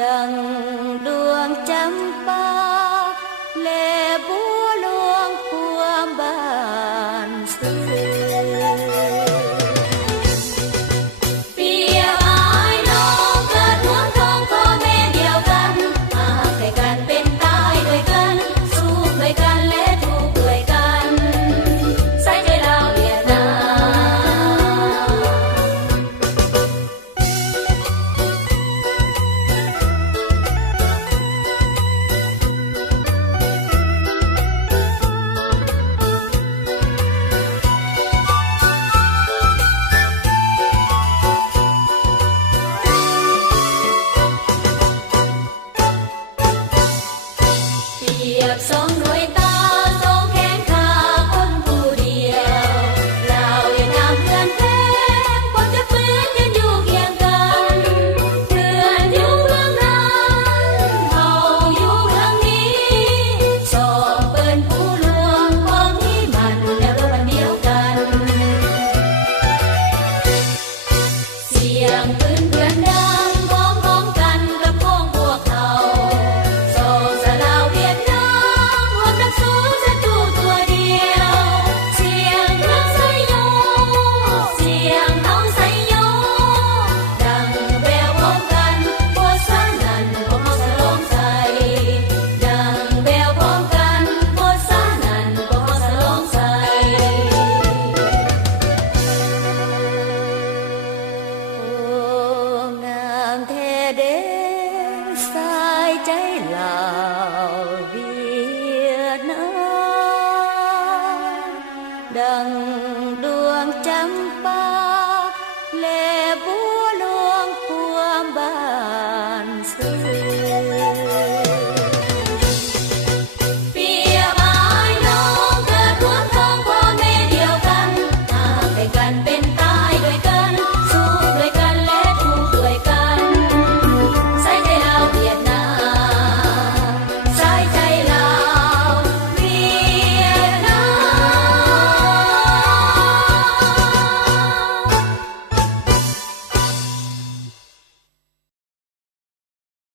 ดังดวงจำปาและบัวหลวงพวงบานซื่อเปียกอายน้องเกิดห่วงทองพ่อแม่เดียวกันมาให้กันเป็นตายด้วยกันสู้ด้วยกันและทุกข์ด้วยกันใส่ใจเราเวียดนามเปรียบสองหน่วยตาสองแขนขาคนผู้เดียวลาวเวียดนามเพื่อนแท้คนจะฟื้นยืนอยู่เคียงกันเพื่อนอยู่เมืองนั้นเฮาอยู่เมืองนี้สองเปิ้นผู้หลวงของที่มันแล้วรบเดียวกันเสียงปืนเพื่อนดังพร้อมๆกันกับพ้องพวกเขาสองสลาวเวียดนามรวมนักสู้ศัตรูตัวเดียวเสียงเครื่องไซโยเสียงเอาไซโยดังแววพร้อมกันพวกสานั่นพวกเขาสลองใจดังแววพร้อมกันพวกสานั่นพวกเขาสลองใจโอ้งามแท้เด้สายใจลาวเวียดนามดังดวงจำปาและ